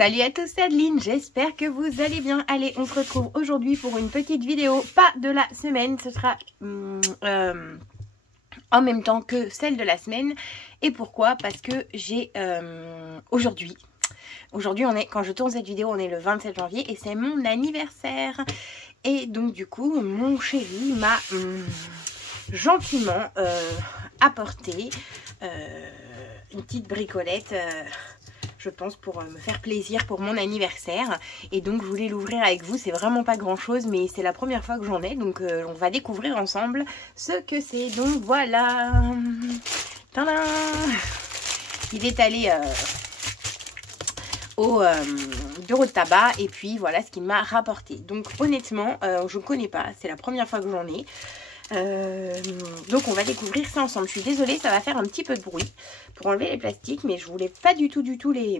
Salut à tous, c'est Adeline, j'espère que vous allez bien. Allez, on se retrouve aujourd'hui pour une petite vidéo, pas de la semaine, ce sera en même temps que celle de la semaine. Et pourquoi? Parce que j'ai aujourd'hui on est, quand je tourne cette vidéo, on est le 27 janvier et c'est mon anniversaire. Et donc du coup, mon chéri m'a gentiment apporté une petite bricolette, je pense pour me faire plaisir pour mon anniversaire. Et donc je voulais l'ouvrir avec vous. C'est vraiment pas grand chose, mais c'est la première fois que j'en ai, donc on va découvrir ensemble ce que c'est. Donc voilà, tadam, il est allé au bureau de tabac et puis voilà ce qu'il m'a rapporté. Donc honnêtement je ne connais pas, c'est la première fois que j'en ai. Donc on va découvrir ça ensemble. Je suis désolée, ça va faire un petit peu de bruit pour enlever les plastiques, mais je voulais pas du tout les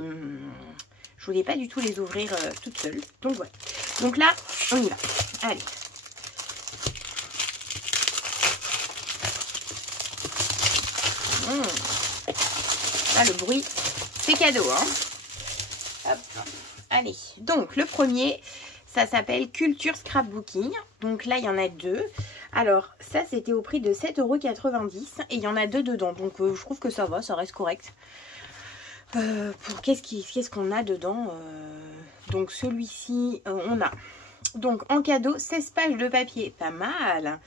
ouvrir toute seule. Donc voilà. Donc là on y va. Allez. Là le bruit c'est cadeau, hein. Hop. Allez, donc le premier, ça s'appelle Culture Scrapbooking. Donc là il y en a deux. Alors ça c'était au prix de 7,90 € et il y en a deux dedans. Donc je trouve que ça va, ça reste correct. Pour qu'est-ce qu'on a dedans, donc celui-ci on a donc en cadeau 16 pages de papier, pas mal.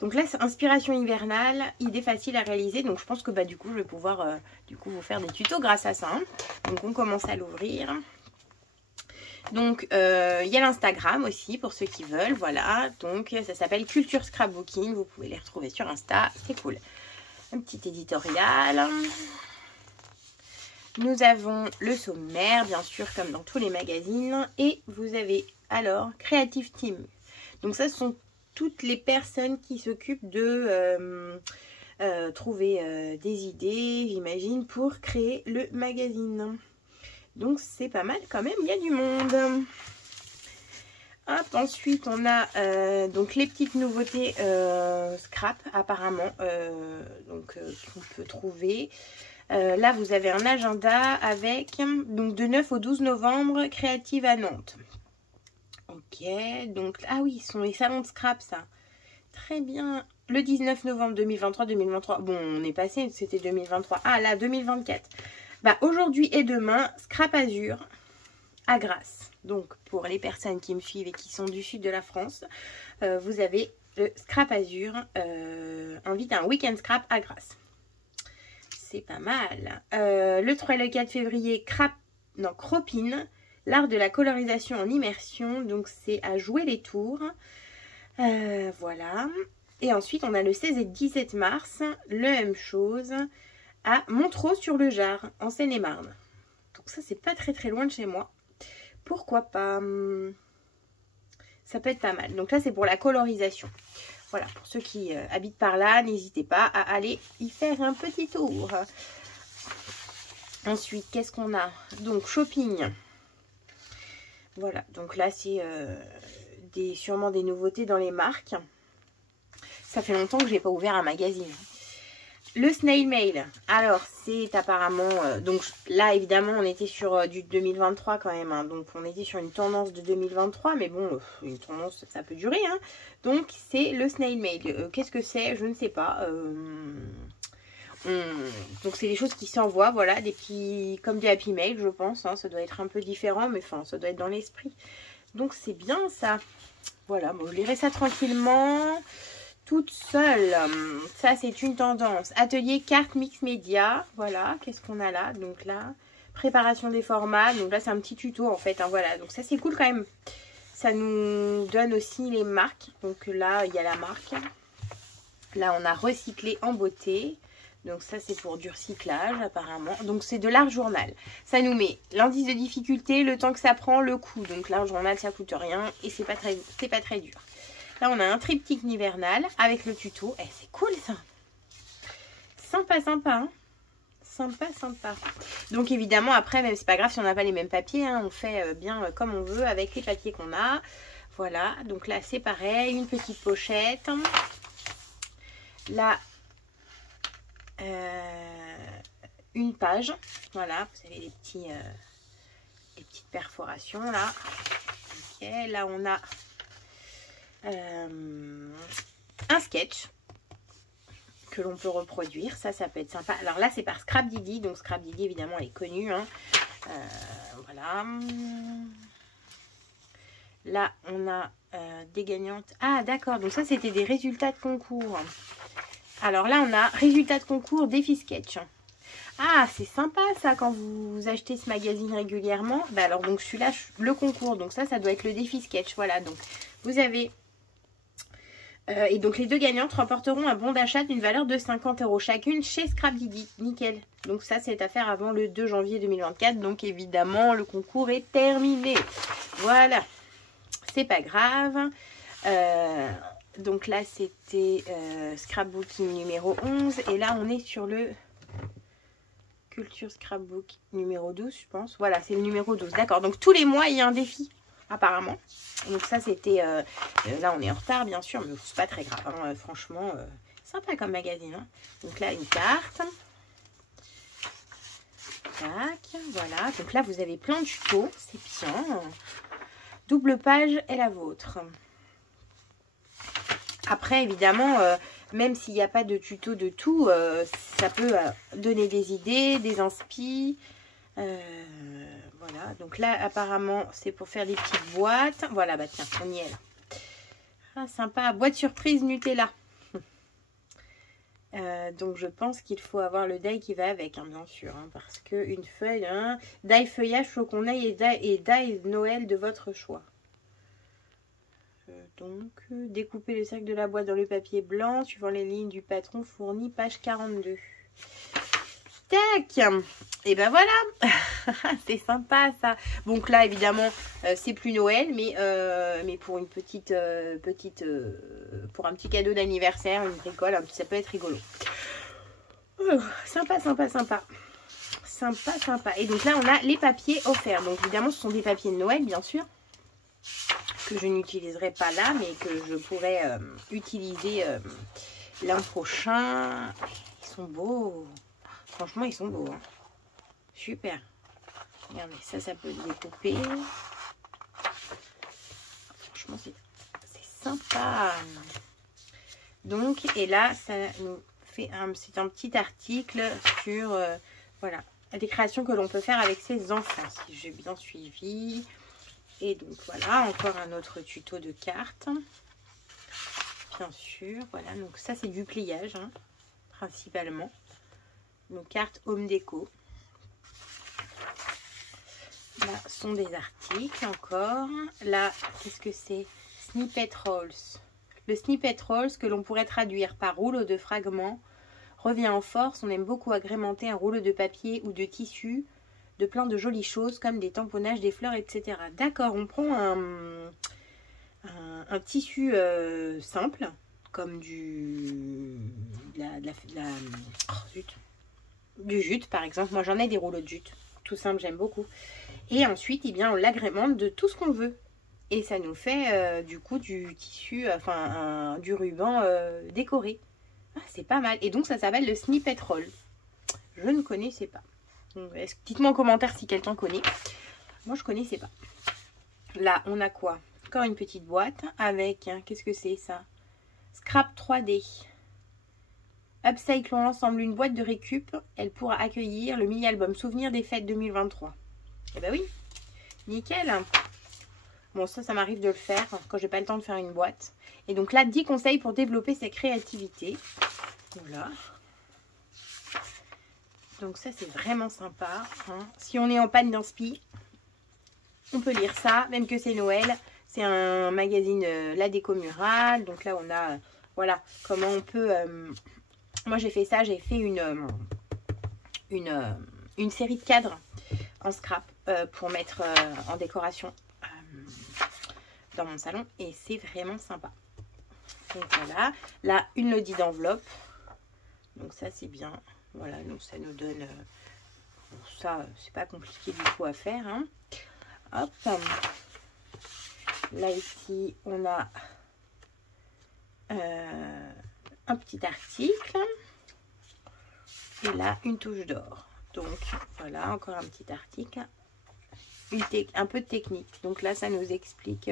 Donc là c'est inspiration hivernale, idée facile à réaliser. Donc je pense que du coup je vais pouvoir vous faire des tutos grâce à ça, hein. Donc on commence à l'ouvrir. Donc il y a l'Instagram aussi pour ceux qui veulent, voilà. Donc ça s'appelle Culture Scrapbooking, vous pouvez les retrouver sur Insta, c'est cool. Un petit éditorial. Nous avons le sommaire, bien sûr, comme dans tous les magazines. Et vous avez alors Creative Team. Donc ça, ce sont toutes les personnes qui s'occupent de trouver des idées, j'imagine, pour créer le magazine. Donc c'est pas mal quand même, il y a du monde. Hop, ensuite on a donc les petites nouveautés scrap apparemment, qu'on peut trouver. Là vous avez un agenda avec donc de 9 au 12 novembre créative à Nantes. Ok, donc ah oui, ce sont les salons de scrap, ça. Très bien. Le 19 novembre 2023. Bon, on est passé, c'était 2023. Ah là, 2024. Aujourd'hui et demain, Scrap Azur à Grasse. Donc pour les personnes qui me suivent et qui sont du sud de la France, vous avez le Scrap Azur invite à un week-end scrap à Grasse. C'est pas mal. Le 3 et le 4 février, Cropine, l'art de la colorisation en immersion. Donc c'est à jouer les tours. Voilà. Et ensuite on a le 16 et 17 mars, le même chose, à Montreux-sur-le-Jard, en Seine-et-Marne. Donc ça, c'est pas très loin de chez moi. Pourquoi pas? Ça peut être pas mal. Donc là, c'est pour la colorisation. Voilà, pour ceux qui habitent par là, n'hésitez pas à aller y faire un petit tour. Ensuite, qu'est-ce qu'on a? Donc, shopping. Voilà, donc là, c'est sûrement des nouveautés dans les marques. Ça fait longtemps que je n'ai pas ouvert un magazine. Le snail mail, alors c'est apparemment, donc là évidemment on était sur du 2023 quand même, hein, donc on était sur une tendance de 2023, mais bon, une tendance ça peut durer, hein. Donc c'est le snail mail, qu'est-ce que c'est? Je ne sais pas. Donc c'est des choses qui s'envoient, voilà, des petits, comme des happy mail je pense, hein, ça doit être un peu différent, mais enfin ça doit être dans l'esprit. Donc c'est bien ça, voilà, bon, je lirai ça tranquillement. Toute seule, ça c'est une tendance. Atelier carte mix média, voilà, qu'est-ce qu'on a là? Donc là, préparation des formats, donc là c'est un petit tuto en fait, hein, voilà, donc ça c'est cool quand même. Ça nous donne aussi les marques, donc là il y a la marque. Là on a recyclé en beauté, donc ça c'est pour du recyclage apparemment. Donc c'est de l'art journal, ça nous met l'indice de difficulté, le temps que ça prend, le coût. Donc l'art journal ça coûte rien et c'est pas très dur. Là, on a un triptyque hivernal avec le tuto. Eh, c'est cool, ça. Sympa, hein. Sympa. Donc, évidemment, après, même c'est pas grave si on n'a pas les mêmes papiers, hein, on fait bien comme on veut avec les papiers qu'on a. Voilà. Donc là, c'est pareil. Une petite pochette. Là, une page. Voilà. Vous avez les des petites perforations là. Ok, là on a un sketch que l'on peut reproduire. Ça peut être sympa. Alors là, c'est par Scrap Didi. Donc Scrap Didi, évidemment, elle est connue. Hein. Voilà. Là, on a des gagnantes. Ah, d'accord. Donc ça, c'était des résultats de concours. Alors là, on a résultats de concours défi sketch. Ah, c'est sympa ça quand vous achetez ce magazine régulièrement. Bah alors, donc celui-là, le concours. Donc ça doit être le défi sketch. Voilà. Donc, vous avez... et donc, les deux gagnantes remporteront un bon d'achat d'une valeur de 50 € chacune chez Scrap Didi. Nickel. Donc ça, c'est à faire avant le 2 janvier 2024. Donc, évidemment, le concours est terminé. Voilà. C'est pas grave. Donc là, c'était scrapbooking numéro 11. Et là, on est sur le culture scrapbook numéro 12, je pense. Voilà, c'est le numéro 12. D'accord. Donc, tous les mois, il y a un défi, apparemment. Donc ça, c'était... là, on est en retard, bien sûr, mais c'est pas très grave. Hein, franchement, sympa comme magazine. Hein. Donc là, une carte. Tac, voilà. Donc là, vous avez plein de tutos. C'est bien. Double page est la vôtre. Après, évidemment, même s'il n'y a pas de tuto de tout, ça peut donner des idées, des inspi. Voilà. Donc là, apparemment, c'est pour faire des petites boîtes. Voilà, bah tiens, on y est là. Ah, sympa. Boîte surprise Nutella. Donc je pense qu'il faut avoir le die qui va avec, hein, bien sûr, hein, parce que une feuille, hein, die feuillage, flocon neige et die Noël de votre choix. Donc découper le cercle de la boîte dans le papier blanc suivant les lignes du patron fourni, page 42. Tac. Et ben voilà. C'est sympa ça. Donc là évidemment c'est plus Noël, mais pour une petite pour un petit cadeau d'anniversaire, une bricole, ça peut être rigolo. Sympa, sympa, sympa. Sympa, sympa. Et donc là on a les papiers offerts. Donc évidemment ce sont des papiers de Noël, bien sûr, que je n'utiliserai pas là, mais que je pourrais utiliser l'an prochain. Ils sont beaux. Franchement, ils sont beaux. Hein. Super. Regardez, ça peut découper. Franchement, c'est sympa. Donc, et là, ça nous fait c'est un petit article sur voilà, des créations que l'on peut faire avec ses enfants, si j'ai bien suivi. Et donc voilà, encore un autre tuto de cartes. Bien sûr, voilà, donc ça c'est du pliage, hein, principalement. Nos cartes home déco. Là sont des articles encore. Là, qu'est-ce que c'est? Snippet Rolls. Le Snippet Rolls, que l'on pourrait traduire par rouleau de fragments, revient en force. On aime beaucoup agrémenter un rouleau de papier ou de tissu de plein de jolies choses comme des tamponnages, des fleurs, etc. D'accord, on prend un tissu simple, comme du jute par exemple. Moi j'en ai des rouleaux de jute, tout simple, j'aime beaucoup. Et ensuite, eh bien, on l'agrémente de tout ce qu'on veut. Et ça nous fait du coup du tissu, enfin du ruban décoré. Ah, c'est pas mal. Et donc ça s'appelle le Snippet Roll. Je ne connaissais pas. Dites-moi en commentaire si quelqu'un connaît. Moi je connaissais pas. Là on a quoi? Encore une petite boîte avec, qu'est-ce que c'est ça? Scrap 3D. Upcyclons ensemble une boîte de récup. Elle pourra accueillir le mini-album Souvenir des fêtes 2023. Eh ben oui, nickel. Bon, ça m'arrive de le faire quand j'ai pas le temps de faire une boîte. Et donc là, 10 conseils pour développer sa créativité. Voilà. Donc ça, c'est vraiment sympa. Hein. Si on est en panne d'inspi, on peut lire ça, même que c'est Noël. C'est un magazine La Déco Murale. Donc là, on a, voilà, comment on peut... moi, j'ai fait ça. J'ai fait une série de cadres en scrap pour mettre en décoration dans mon salon. Et c'est vraiment sympa. Donc voilà. Là, une lodi d'enveloppe. Donc ça, c'est bien. Voilà, donc ça nous donne... ça, c'est pas compliqué du tout à faire. Hein. Hop. Là, ici, on a un petit article. Et là, une touche d'or. Donc, voilà, encore un petit article. un peu de technique. Donc là, ça nous explique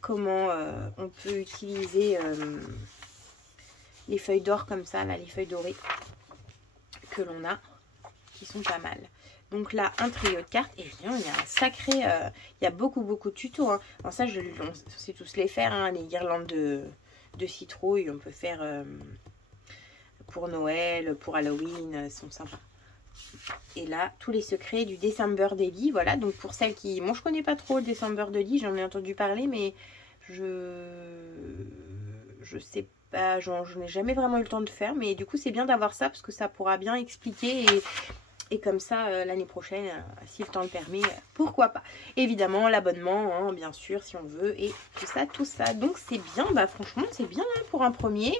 comment on peut utiliser les feuilles d'or comme ça, là, les feuilles dorées que l'on a, qui sont pas mal. Donc là, un trio de cartes. Et bien, il y a un sacré... il y a beaucoup de tutos. Hein. Alors ça, on sait tous les faire. Hein, les guirlandes de citrouille, on peut faire pour Noël, pour Halloween, sont sympas. Et là, tous les secrets du December Daily. Voilà, donc pour celles qui... Moi, je connais pas trop le December Daily. J'en ai entendu parler, mais je sais pas. Je n'ai jamais vraiment eu le temps de faire. Mais du coup, c'est bien d'avoir ça parce que ça pourra bien expliquer et comme ça, l'année prochaine, si le temps le permet, pourquoi pas. Évidemment, l'abonnement, hein, bien sûr, si on veut, et tout ça, tout ça. Donc, c'est bien, bah franchement, c'est bien hein, pour un premier.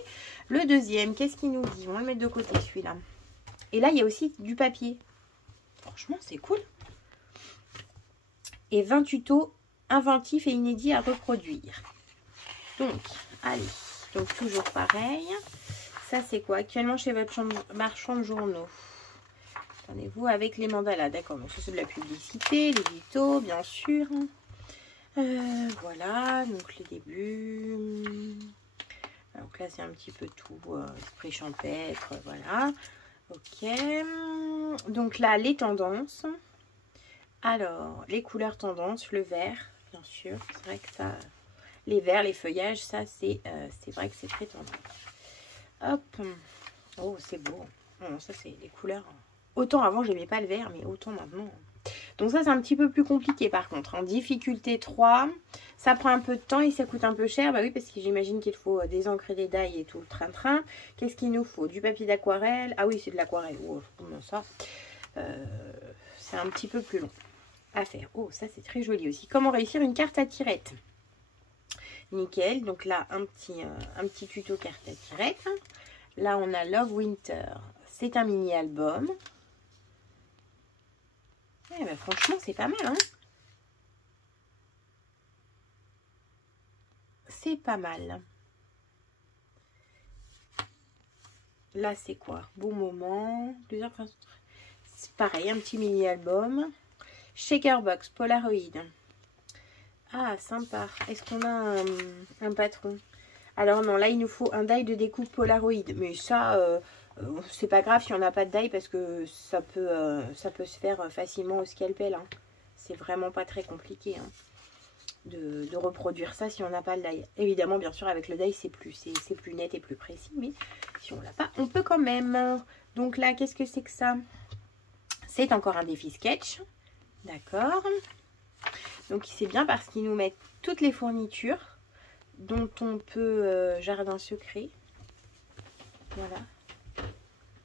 Le deuxième, qu'est-ce qu'il nous dit? On va le mettre de côté, celui-là. Et là, il y a aussi du papier. Franchement, c'est cool. Et 20 tutos inventifs et inédits à reproduire. Donc, allez. Donc, toujours pareil. Ça, c'est quoi? Actuellement, chez votre marchand de journaux. Attendez-vous avec les mandalas, d'accord. Donc ça c'est de la publicité, les tutos, bien sûr. Voilà, donc les débuts. Donc là c'est un petit peu tout, esprit champêtre, voilà. Ok. Donc là les tendances. Alors les couleurs tendances, le vert, bien sûr. C'est vrai que ça, les verts, les feuillages, ça c'est vrai que c'est très tendance. Hop. Oh c'est beau. Non, ça c'est les couleurs. Autant avant, je n'aimais pas le vert, mais autant maintenant. Donc ça, c'est un petit peu plus compliqué par contre. En difficulté 3, ça prend un peu de temps et ça coûte un peu cher. Bah oui, parce que j'imagine qu'il faut des encres et des die et tout le train-train. Qu'est-ce qu'il nous faut? Du papier d'aquarelle. Ah oui, c'est de l'aquarelle. Oh, comment ça? C'est un petit peu plus long à faire. Oh, ça, c'est très joli aussi. Comment réussir une carte à tirette? Nickel. Donc là, un petit tuto carte à tirette. Là, on a Love Winter. C'est un mini-album. Eh ben, franchement, c'est pas mal, hein. C'est pas mal. Là, c'est quoi? Beau moment. C'est pareil, un petit mini-album. Shaker Box, Polaroid. Ah, sympa. Est-ce qu'on a un patron? Alors non, là, il nous faut un die de découpe Polaroid. Mais ça... c'est pas grave si on n'a pas de die parce que ça peut se faire facilement au scalpel. Hein. C'est vraiment pas très compliqué hein, de reproduire ça si on n'a pas le die. Évidemment, bien sûr, avec le die, c'est plus net et plus précis. Mais si on l'a pas, on peut quand même. Donc là, qu'est-ce que c'est que ça? C'est encore un défi sketch. D'accord. Donc c'est bien parce qu'ils nous mettent toutes les fournitures dont on peut jardin secret. Voilà.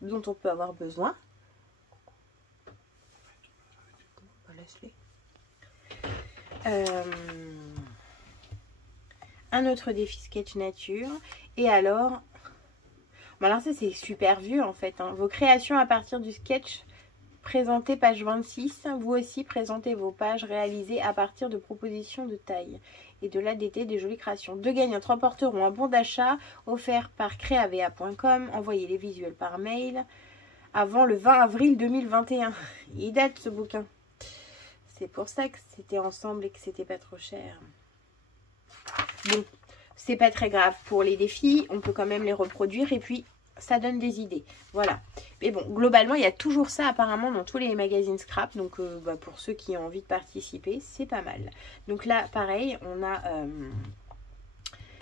Dont on peut avoir besoin. Un autre défi sketch nature. Et alors, bon alors ça c'est super vieux en fait. Hein. Vos créations à partir du sketch présenté page 26. Vous aussi présentez vos pages réalisées à partir de propositions de taille. Et de là d'été des jolies créations. Deux gagnants remporteront un bon d'achat offert par creavea.com. Envoyez les visuels par mail avant le 20 avril 2021. Il date ce bouquin. C'est pour ça que c'était ensemble et que c'était pas trop cher. Bon, c'est pas très grave pour les défis. On peut quand même les reproduire et puis ça donne des idées. Voilà. Mais bon, globalement, il y a toujours ça apparemment dans tous les magazines scrap. Donc, pour ceux qui ont envie de participer, c'est pas mal. Donc là, pareil, on a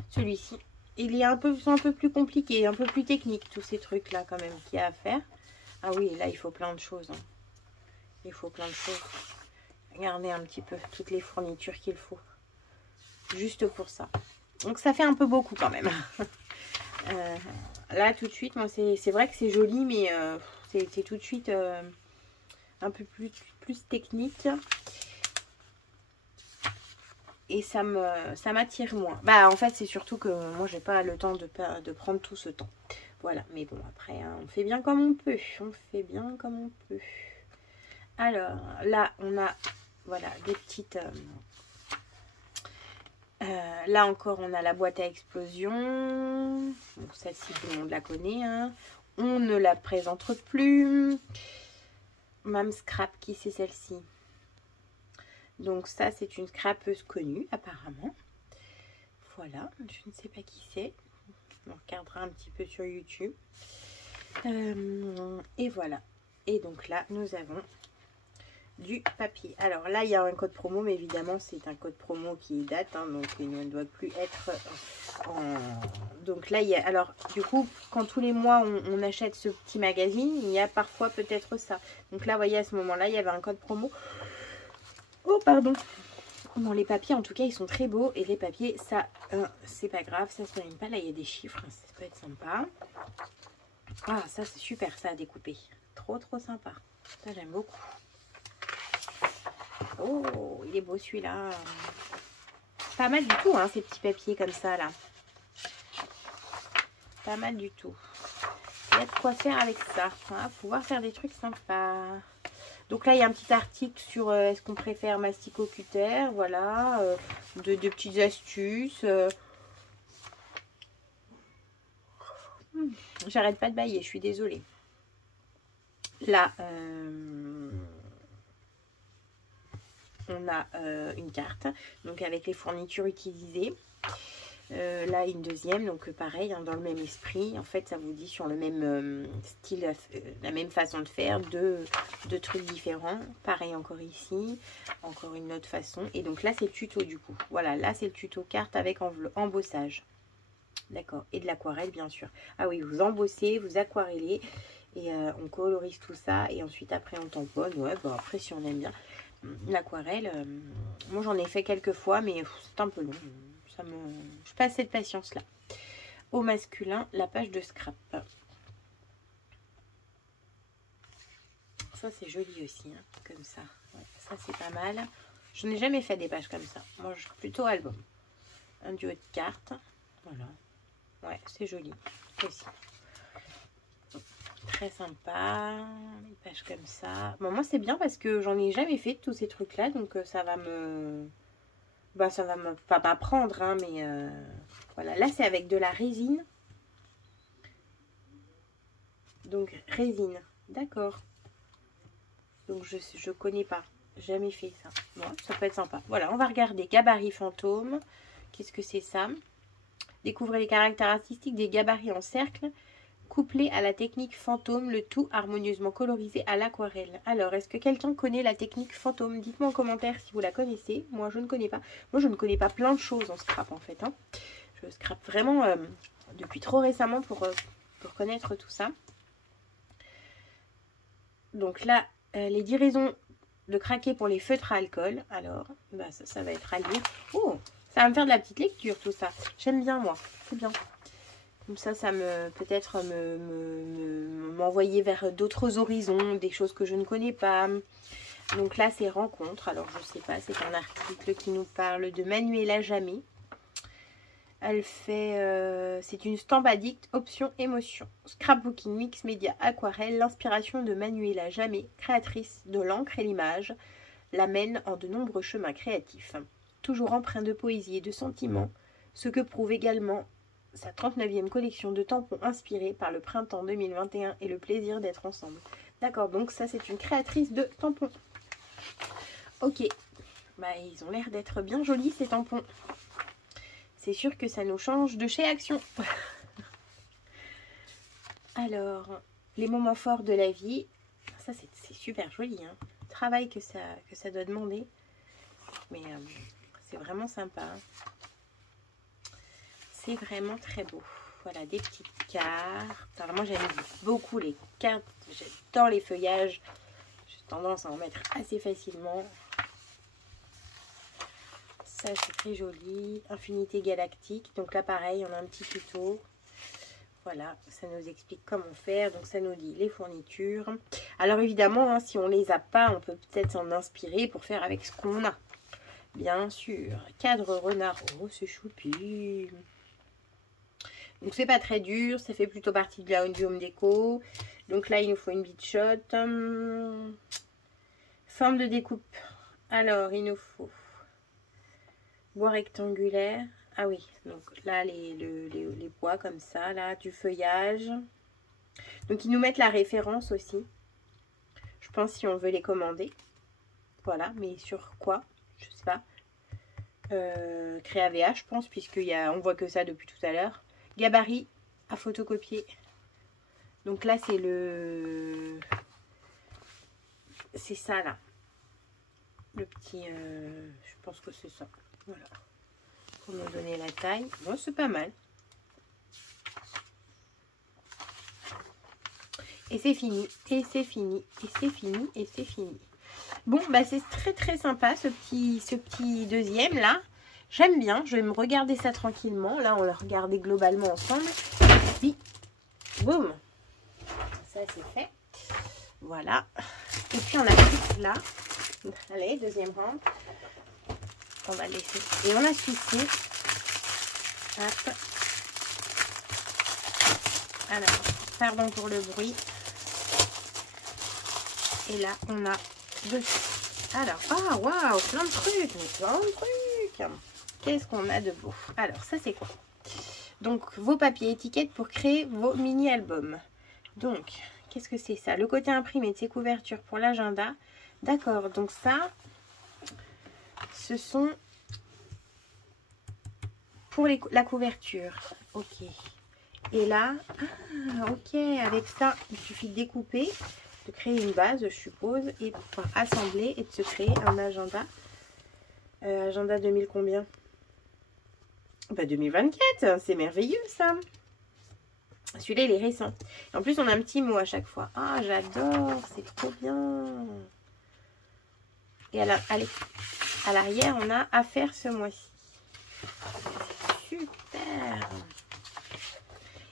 celui-ci. Il est un peu plus compliqué, un peu plus technique, tous ces trucs-là quand même qu'il y a à faire. Ah oui, là, il faut plein de choses. Hein. Il faut plein de choses. Regardez un petit peu toutes les fournitures qu'il faut. Juste pour ça. Donc, ça fait un peu beaucoup quand même. Là, tout de suite, moi, c'est vrai que c'est joli, mais c'est tout de suite un peu plus technique. Et ça m'attire moins. Bah, en fait, c'est surtout que moi, j'ai pas le temps de prendre tout ce temps. Voilà, mais bon, après, hein, on fait bien comme on peut. On fait bien comme on peut. Alors, là, on a, voilà, des petites... là encore, on a la boîte à explosion. Bon, celle-ci, tout le monde la connaît. Hein. On ne la présente plus. Mam Scrap, qui c'est celle-ci? Donc ça, c'est une scrapeuse connue apparemment. Voilà, je ne sais pas qui c'est. On regardera un petit peu sur YouTube. Et voilà. Et donc là, nous avons du papier. Alors là, il y a un code promo, mais évidemment, c'est un code promo qui date, hein, donc il ne doit plus être en... Donc là, il y a... Alors, du coup, quand tous les mois, on achète ce petit magazine, il y a parfois peut-être ça. Donc là, vous voyez, à ce moment-là, il y avait un code promo. Oh, pardon. Bon, les papiers, en tout cas, ils sont très beaux. Et les papiers, ça, c'est pas grave, ça se mérite pas. Là, il y a des chiffres, ça peut être sympa. Ah, ça, c'est super, ça, à découper. Trop, trop sympa. Ça, j'aime beaucoup. Oh, il est beau, celui-là. Pas mal du tout, hein, ces petits papiers comme ça, là. Pas mal du tout. Il y a de quoi faire avec ça. Hein, pouvoir faire des trucs sympas. Donc là, il y a un petit article sur est-ce qu'on préfère mastic au cutter, voilà, de petites astuces. J'arrête pas de bailler, je suis désolée. Là, on a une carte, donc avec les fournitures utilisées. Là, une deuxième, donc pareil, hein, dans le même esprit. En fait, ça vous dit sur le même style, la même façon de faire, deux trucs différents. Pareil encore ici, encore une autre façon. Et donc là, c'est le tuto du coup. Voilà, là, c'est le tuto carte avec embossage. D'accord, et de l'aquarelle, bien sûr. Ah oui, vous embossez, vous aquarellez, et on colorise tout ça. Et ensuite, après, on tamponne. Ouais, bon, après, si on aime bien l'aquarelle, moi, j'en ai fait quelques fois, mais c'est un peu long. Je n'ai pas assez de patience là. Au masculin, la page de scrap. Ça, c'est joli aussi, hein, comme ça. Ouais, ça, c'est pas mal. Je n'ai jamais fait des pages comme ça. Moi, je suis plutôt album. Un duo de cartes. Voilà. Ouais, c'est joli aussi. Très sympa. Des pages comme ça. Bon, moi, c'est bien parce que j'en ai jamais fait de tous ces trucs-là. Donc, ça va me... Bah, ça va pas m'apprendre, hein, mais voilà. Là, c'est avec de la résine. Donc, résine. D'accord. Donc, je connais pas. Jamais fait ça. Bon, ça peut être sympa. Voilà, on va regarder. Gabarit fantôme. Qu'est-ce que c'est ça? Découvrez les caractères artistiques des gabarits en cercle, couplés à la technique fantôme, le tout harmonieusement colorisé à l'aquarelle. Alors, est-ce que quelqu'un connaît la technique fantôme? Dites-moi en commentaire si vous la connaissez. Moi, je ne connais pas. Moi, je ne connais pas plein de choses en scrap, en fait. Hein. Je scrape vraiment depuis trop récemment pour connaître tout ça. Donc là, les 10 raisons de craquer pour les feutres à alcool. Alors, bah, ça va être à lire. Oh, ça va me faire de la petite lecture, tout ça. J'aime bien, moi. C'est bien. Comme ça me peut-être m'envoyer vers d'autres horizons, des choses que je ne connais pas. Donc là, c'est rencontre. Alors, je sais pas, c'est un article qui nous parle de Manuela Jammet. Elle fait, c'est une stamp addict, option émotion. Scrapbooking, mix média, aquarelle. L'inspiration de Manuela Jammet, créatrice de l'encre et l'image, l'amène en de nombreux chemins créatifs. Toujours empreint de poésie et de sentiments, ce que prouve également sa 39e collection de tampons inspirés par le printemps 2021 et le plaisir d'être ensemble. D'accord, donc ça c'est une créatrice de tampons. Ok, bah ils ont l'air d'être bien jolis ces tampons. C'est sûr que ça nous change de chez Action. Alors, les moments forts de la vie. Ça c'est super joli, hein. Le travail que ça doit demander. Mais c'est vraiment sympa, hein. C'est vraiment très beau. Voilà, des petites cartes. Alors moi, j'aime beaucoup les cartes. J'adore les feuillages. J'ai tendance à en mettre assez facilement. Ça, c'est très joli. Infinité galactique. Donc là, pareil, on a un petit tuto. Voilà, ça nous explique comment faire. Donc ça nous dit les fournitures. Alors évidemment, hein, si on les a pas, on peut peut-être s'en inspirer pour faire avec ce qu'on a. Bien sûr. Cadre renard. Oh, c'est choupi. Donc c'est pas très dur, ça fait plutôt partie de la home déco. Donc là il nous faut une bite shot. Forme de découpe. Alors il nous faut bois rectangulaire. Ah oui, donc là les bois comme ça, là, du feuillage. Donc ils nous mettent la référence aussi. Je pense si on veut les commander. Voilà, mais sur quoi? je sais pas. Créa-VA, je pense, on voit que ça depuis tout à l'heure. Gabarit à photocopier. Donc là, c'est c'est ça, là. Le petit... je pense que c'est ça. Voilà. Pour me donner la taille. Bon, c'est pas mal. Et c'est fini. Et c'est fini. Et c'est fini. Et c'est fini. Bon, bah c'est très très sympa ce petit deuxième là. J'aime bien. Je vais me regarder ça tranquillement. Là, on l'a regardé globalement ensemble. Et puis, boum. Ça, c'est fait. Voilà. Et puis, on a plus là. Allez, deuxième rang. On va laisser. Et on a celui-ci. Hop. Alors, pardon pour le bruit. Et là, on a dessus. Alors, ah, waouh, plein de trucs. Mais plein de trucs. Qu'est-ce qu'on a de beau? Alors, ça, c'est quoi? Donc, vos papiers étiquettes pour créer vos mini-albums. Donc, qu'est-ce que c'est ça? Le côté imprimé de ces couvertures pour l'agenda. D'accord, donc ça, ce sont pour la couverture. Ok. Et là, ah, ok, avec ça, il suffit de découper, de créer une base, je suppose, et de pouvoir assembler et de se créer un agenda. Agenda 2000 combien? Bah 2024, c'est merveilleux ça. Celui-là, il est récent. En plus, on a un petit mot à chaque fois. Ah, j'adore, c'est trop bien. Et à l'arrière, on a à faire ce mois-ci. Super.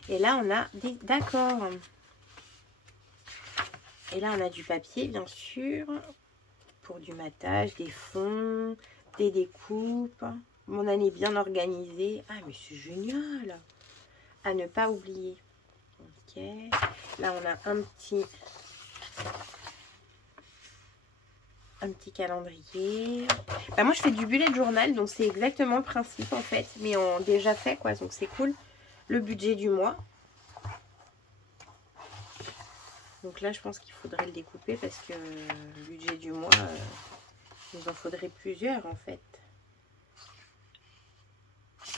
Et là, on a des... D'accord. Et là, on a du papier, bien sûr, pour du matage, des fonds, des découpes. Mon année bien organisée. Ah, mais c'est génial. À ne pas oublier. Ok. Là, on a un petit calendrier. Bah, moi, je fais du bullet journal, donc c'est exactement le principe, en fait. Mais en déjà fait, quoi, donc c'est cool. Le budget du mois. Donc là, je pense qu'il faudrait le découper parce que le budget du mois, il nous en faudrait plusieurs en fait.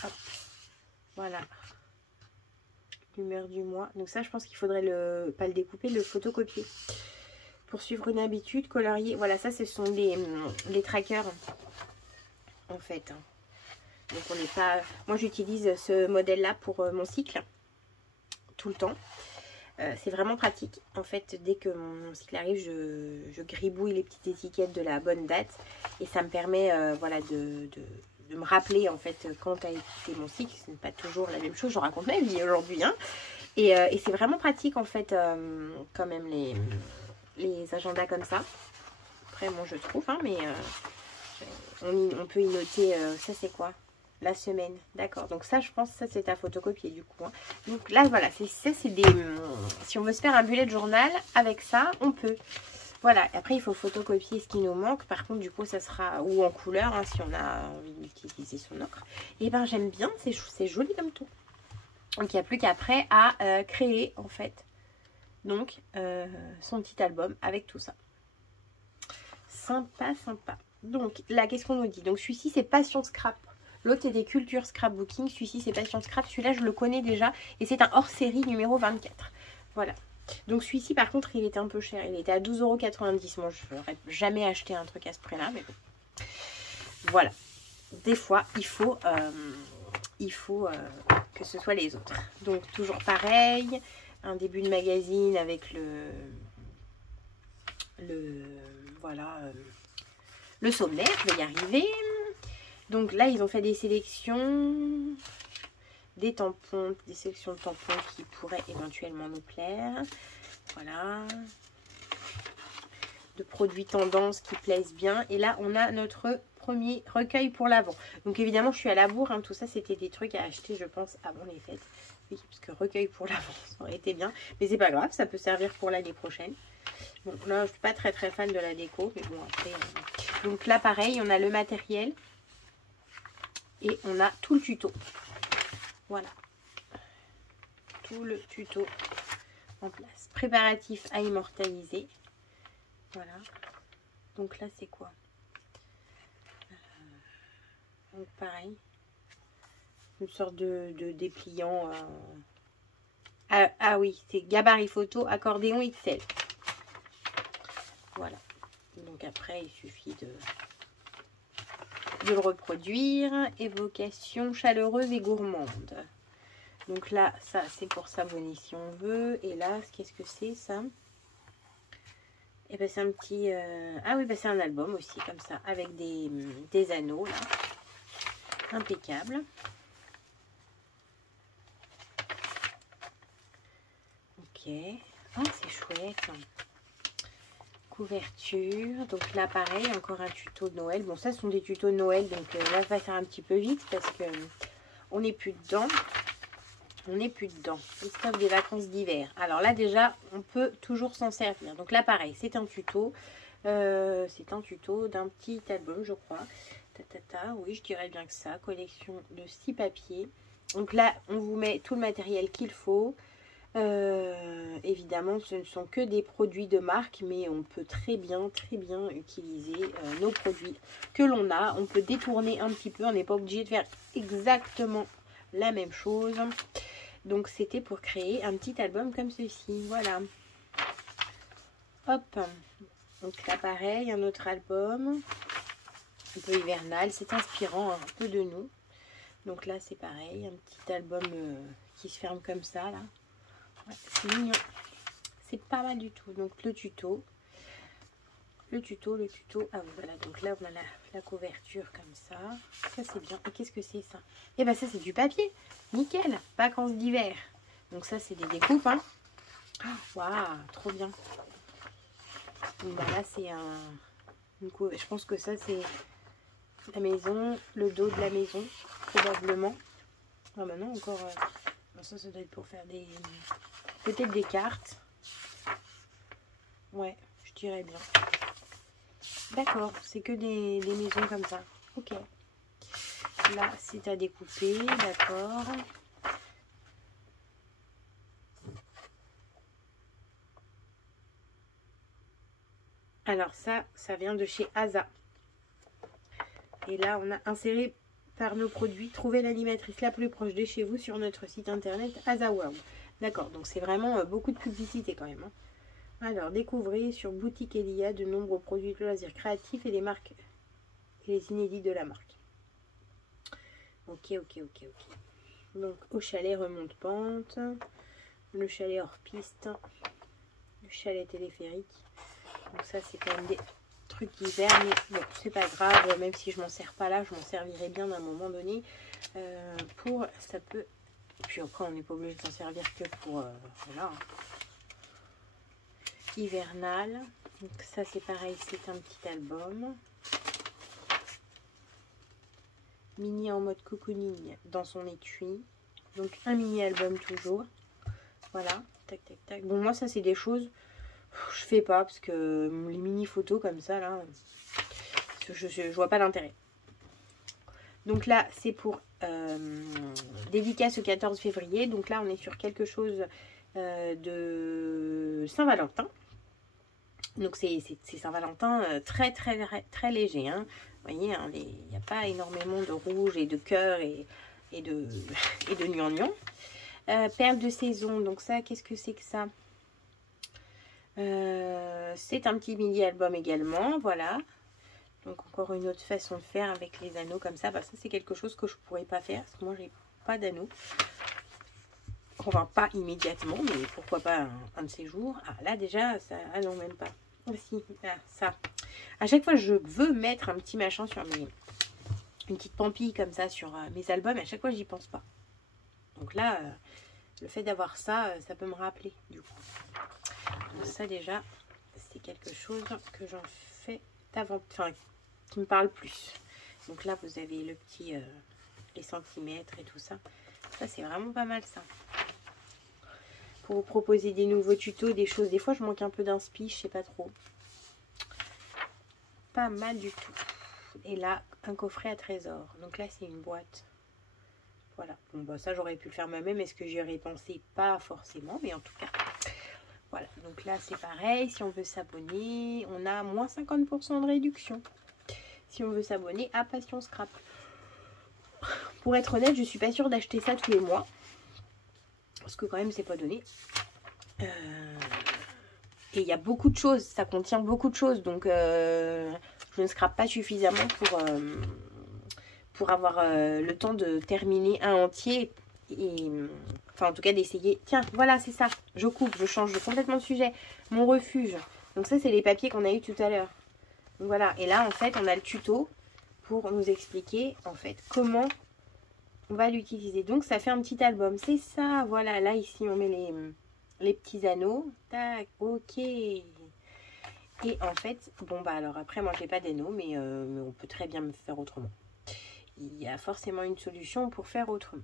Hop. Voilà. L'humeur du mois. Donc ça, je pense qu'il faudrait pas le découper, le photocopier. Pour suivre une habitude, colorier. Voilà, ça, ce sont les trackers en fait. Donc on n'est pas... Moi, j'utilise ce modèle-là pour mon cycle tout le temps. C'est vraiment pratique. En fait, dès que mon cycle arrive, je gribouille les petites étiquettes de la bonne date. Et ça me permet voilà, de me rappeler en fait quand a été mon cycle. Ce n'est pas toujours la même chose. Je raconte ma vie aujourd'hui. Hein. Et c'est vraiment pratique en fait quand même les agendas comme ça. Après, moi je trouve. Hein, mais on peut y noter. Ça c'est quoi? La semaine, d'accord. Donc ça, je pense que ça, c'est à photocopier du coup. Hein. Donc là, voilà, ça, c'est des... Si on veut se faire un bullet journal, avec ça, on peut. Voilà, après, il faut photocopier ce qui nous manque. Par contre, du coup, ça sera... Ou en couleur, hein, si on a envie d'utiliser son encre. Et ben, j'aime bien, c'est joli comme tout. Donc, il n'y a plus qu'après à créer, en fait, donc, son petit album avec tout ça. Sympa, sympa. Donc, là, qu'est-ce qu'on nous dit? Donc, celui-ci, c'est Passion Scrap. L'autre, c'est des cultures scrapbooking. Celui-ci, c'est Passion Scrap. Celui-là, je le connais déjà. Et c'est un hors-série numéro 24. Voilà. Donc, celui-ci, par contre, il était un peu cher. Il était à 12,90 €. Moi, je n'aurais jamais acheté un truc à ce prix-là. Mais bon. Voilà. Des fois, il faut que ce soit les autres. Donc, toujours pareil. Un début de magazine avec voilà, le sommaire. Je vais y arriver. Donc là, ils ont fait des sélections, des tampons, des sélections de tampons qui pourraient éventuellement nous plaire. Voilà. De produits tendances qui plaisent bien. Et là, on a notre premier recueil pour l'avant. Donc évidemment, je suis à la bourre. Hein. Tout ça, c'était des trucs à acheter, je pense, avant les fêtes. Oui, parce que recueil pour l'avant, ça aurait été bien. Mais c'est pas grave, ça peut servir pour l'année prochaine. Bon, là, je suis pas très fan de la déco. Mais bon, après... Donc là, pareil, on a le matériel. Et on a tout le tuto. Voilà. Tout le tuto en place. Préparatif à immortaliser. Voilà. Donc là, c'est quoi? Donc pareil, une sorte de dépliant. Ah oui, c'est gabarit photo, accordéon XL. Voilà. Donc après, il suffit de le reproduire. Évocation chaleureuse et gourmande. Donc là, ça, c'est pour s'abonner si on veut. Et là, qu'est-ce que c'est, ça? Et ben c'est un petit... Ah oui, ben c'est un album aussi, comme ça, avec des anneaux, là. Impeccable. Ok. Oh, c'est chouette. Couverture. Donc là, pareil, encore un tuto de Noël. Bon, ça, ce sont des tutos de Noël, donc là, ça va faire un petit peu vite parce que on n'est plus dedans. On n'est plus dedans. Le stock des vacances d'hiver. Alors là, déjà, on peut toujours s'en servir. Donc là, pareil, c'est un tuto. C'est un tuto d'un petit album, je crois. Oui, je dirais bien que ça. Collection de 6 papiers. Donc là, on vous met tout le matériel qu'il faut. Évidemment, ce ne sont que des produits de marque, mais on peut très bien utiliser nos produits que l'on a. On peut détourner un petit peu. On n'est pas obligé de faire exactement la même chose. Donc c'était pour créer un petit album comme ceci, voilà. Hop, donc là pareil, un autre album, un peu hivernal, c'est inspirant un peu de nous. Donc là c'est pareil, un petit album qui se ferme comme ça là. Ouais, c'est mignon, c'est pas mal du tout. Donc le tuto. Ah oui, voilà, donc là on a la couverture comme ça. Ça c'est bien. Et qu'est-ce que c'est ça? Et ben ça c'est du papier. Nickel, vacances d'hiver. Donc ça c'est des découpes, hein. Waouh, trop bien. Donc ben là c'est je pense que ça c'est la maison, le dos de la maison, probablement. Ah bah non, encore... Non, ça doit être pour faire des... Peut-être des cartes. Ouais, je dirais bien. D'accord, c'est que des maisons comme ça. Ok. Là, c'est à découper, d'accord. Alors ça vient de chez Asa. Et là, on a inséré par nos produits, trouvez l'animatrice la plus proche de chez vous sur notre site internet Asa World. D'accord, donc c'est vraiment beaucoup de publicité quand même, hein. Alors, découvrez sur Boutique Elia de nombreux produits de loisirs créatifs et les marques et les inédits de la marque. Ok. Donc, au chalet remonte-pente, le chalet hors piste, le chalet téléphérique. Donc ça, c'est quand même des trucs d'hiver, mais bon, c'est pas grave, même si je m'en sers pas là, je m'en servirai bien à un moment donné. Ça peut... Et puis après, on n'est pas obligé de s'en servir que pour... voilà. Hivernal. Donc ça c'est pareil, c'est un petit album. Mini en mode cocooning dans son étui. Donc un mini album toujours. Voilà, tac. Bon moi ça c'est des choses je fais pas parce que les mini photos comme ça là, je vois pas l'intérêt. Donc là c'est pour dédicace au 14 février. Donc là on est sur quelque chose de Saint-Valentin. Donc c'est Saint-Valentin très léger, hein. Vous voyez, hein, il n'y a pas énormément de rouge et de cœur et de gnangnan. Perles de saison, donc ça, qu'est-ce que c'est que ça? C'est un petit mini-album également, voilà. Donc encore une autre façon de faire avec les anneaux comme ça. Bah, ça c'est quelque chose que je pourrais pas faire, parce que moi j'ai pas d'anneaux. Enfin pas immédiatement, mais pourquoi pas un de ces jours. Ah là déjà, ça... Ah non, même pas. Si, ça. À chaque fois, je veux mettre un petit machin sur une petite pampille comme ça sur mes albums. Et à chaque fois, j'y pense pas. Donc là, le fait d'avoir ça, ça peut me rappeler du coup. Donc ça déjà, c'est quelque chose que j'en fais davantage, enfin, qui me parle plus. Donc là, vous avez le petit, les centimètres et tout ça. Ça, c'est vraiment pas mal ça. Pour vous proposer des nouveaux tutos, des choses. Des fois, je manque un peu d'inspi, je sais pas trop. Pas mal du tout. Et là, un coffret à trésor. Donc là, c'est une boîte. Voilà. Bon, bah, ça, j'aurais pu le faire moi-même. Est-ce que j'y aurais pensé? Pas forcément, mais en tout cas. Voilà. Donc là, c'est pareil. Si on veut s'abonner, on a moins 50% de réduction. Si on veut s'abonner à Passion Scrap. Pour être honnête, je suis pas sûre d'acheter ça tous les mois. Parce que quand même, c'est pas donné. Et il y a beaucoup de choses. Ça contient beaucoup de choses. Donc, je ne scrape pas suffisamment pour avoir le temps de terminer un entier. Et, enfin, en tout cas, d'essayer. Tiens, voilà, c'est ça. Je coupe, je change complètement de sujet. Mon refuge. Donc ça, c'est les papiers qu'on a eu tout à l'heure. Donc voilà. Et là, en fait, on a le tuto pour nous expliquer, en fait, comment on va l'utiliser. Donc, ça fait un petit album. C'est ça, voilà. Là, ici, on met les petits anneaux. Tac, ok. Et en fait, bon, bah alors après, moi, j'ai pas d'anneaux, mais on peut très bien me faire autrement. Il y a forcément une solution pour faire autrement.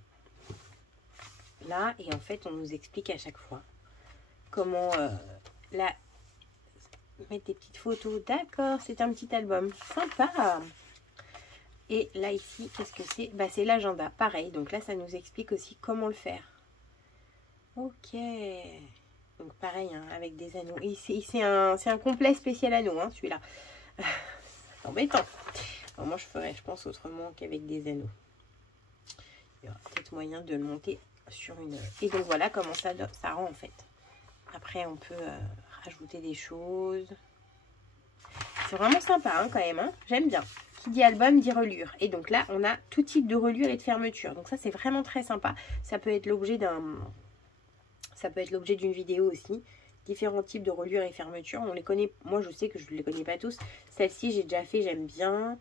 Là, et en fait, on nous explique à chaque fois comment là, mettre des petites photos. D'accord, c'est un petit album. Sympa. Et là, ici, qu'est-ce que c'est? Bah, c'est l'agenda. Pareil, donc là, ça nous explique aussi comment le faire. Ok. Donc pareil, hein, avec des anneaux. Et c'est un complet spécial anneau, hein, celui-là. C'est embêtant. Alors, moi, je ferais, je pense, autrement qu'avec des anneaux. Il y aura peut-être moyen de le monter sur une... Et donc, voilà comment ça rend, en fait. Après, on peut rajouter des choses. C'est vraiment sympa, hein, quand même. Hein. J'aime bien. Qui dit album, dit relure. Et donc là, on a tout type de relure et de fermeture. Donc ça, c'est vraiment très sympa. Ça peut être l'objet d'une vidéo aussi. Différents types de relures et fermetures. On les connaît. Moi, je sais que je ne les connais pas tous. Celle-ci, j'ai déjà fait. J'aime bien.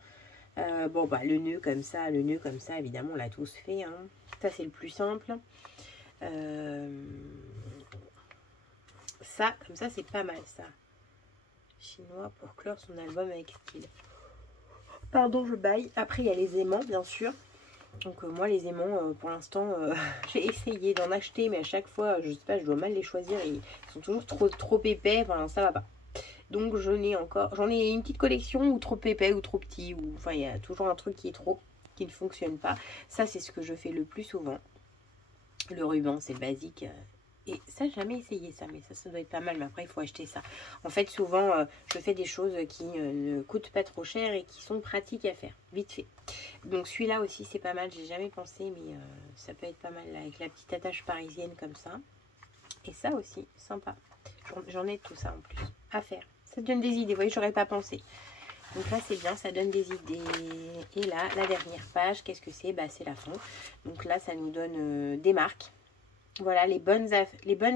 Bon, bah, le nœud comme ça, évidemment, on l'a tous fait. Hein. Ça, c'est le plus simple. Ça, comme ça, c'est pas mal, ça. Chinois pour clore son album avec style. Pardon, je baille. Après, il y a les aimants, bien sûr. Donc, moi, les aimants, pour l'instant, j'ai essayé d'en acheter, mais à chaque fois, je sais pas, je dois mal les choisir. Et ils sont toujours trop épais. Enfin, ça va pas. Donc, j'en ai une petite collection, ou trop épais, ou trop petit. Ou, enfin, il y a toujours un truc qui ne fonctionne pas. Ça, c'est ce que je fais le plus souvent. Le ruban, c'est le basique. Et ça, j'ai jamais essayé ça, mais ça doit être pas mal. Mais après, il faut acheter ça. En fait, souvent, je fais des choses qui ne coûtent pas trop cher et qui sont pratiques à faire, vite fait. Donc, celui-là aussi, c'est pas mal. J'ai jamais pensé, mais ça peut être pas mal là, avec la petite attache parisienne comme ça. Et ça aussi, sympa. J'en ai tout ça en plus à faire. Ça donne des idées. Vous voyez, j'aurais pas pensé. Donc là, c'est bien, ça donne des idées. Et là, la dernière page, qu'est-ce que c'est? Bah, c'est la fin. Donc là, ça nous donne des marques. Voilà, les bonnes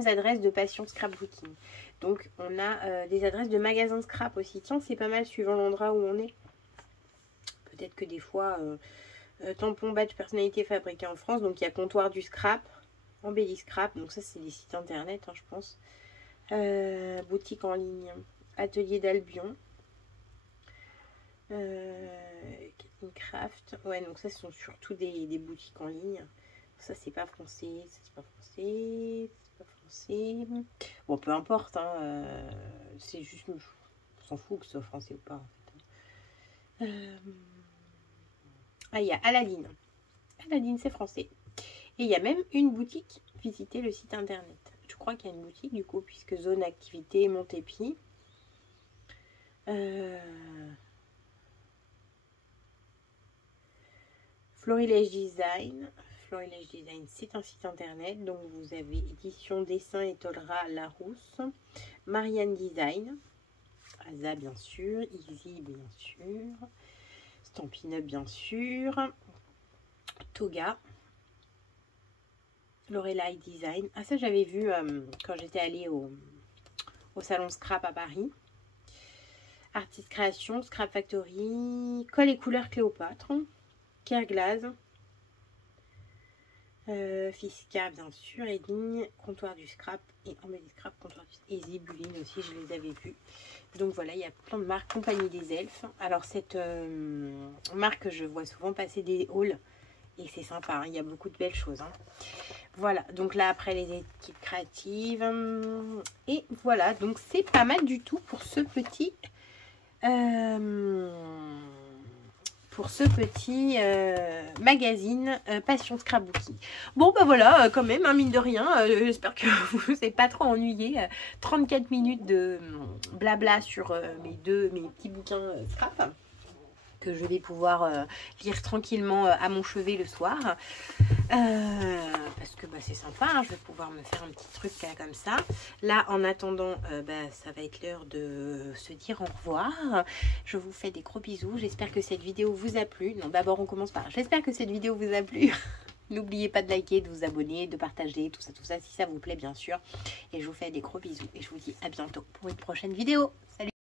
adresses de Passion Scrapbooking. Donc, on a des adresses de magasins de scrap aussi. Tiens, c'est pas mal suivant l'endroit où on est. Peut-être que des fois, tampon badge personnalité fabriquée en France. Donc, il y a comptoir du scrap, embelli scrap. Donc, ça, c'est des sites internet, hein, je pense. Boutique en ligne, atelier d'Albion. Craft. Ouais, donc ça, ce sont surtout des boutiques en ligne. Ça, c'est pas français. Ça, c'est pas français. C'est pas français. Bon, peu importe. Hein, c'est juste... On s'en fout que ce soit français ou pas, en fait. Ah, il y a Aladdin. Aladdin, c'est français. Et il y a même une boutique. Visitez le site internet. Je crois qu'il y a une boutique, du coup, puisque zone activité Montépi. Florilège Design. Florilège Design, c'est un site internet. Donc, vous avez édition, dessin et Tolra Larousse. Marianne Design. Asa, bien sûr. Easy, bien sûr. Stampin' Up, bien sûr. Toga. Lorelai Design. Ah, ça, j'avais vu quand j'étais allée au salon Scrap à Paris. Artiste Création, Scrap Factory. Colle et couleurs Cléopâtre. Kerglaze. Fisca, bien sûr, Edding, comptoir du scrap et embelli scrap, comptoir du et Zibuline aussi, je les avais vus. Donc voilà, il y a plein de marques. Compagnie des Elfes. Alors cette marque, je vois souvent passer des hauls et c'est sympa, hein, il y a beaucoup de belles choses. Hein. Voilà, donc là après les équipes créatives. Et voilà, donc c'est pas mal du tout pour ce petit... magazine Passion Scrapbooking. Bon bah voilà, quand même, hein, mine de rien, j'espère que vous n'êtes pas trop ennuyé. 34 minutes de blabla sur mes petits bouquins scrap que je vais pouvoir lire tranquillement à mon chevet le soir. Parce que c'est sympa, hein, je vais pouvoir me faire un petit truc comme ça. Là, en attendant, ça va être l'heure de se dire au revoir. Je vous fais des gros bisous. J'espère que cette vidéo vous a plu. Non, d'abord, on commence par... J'espère que cette vidéo vous a plu. N'oubliez pas de liker, de vous abonner, de partager, tout ça, si ça vous plaît, bien sûr. Et je vous fais des gros bisous. Et je vous dis à bientôt pour une prochaine vidéo. Salut!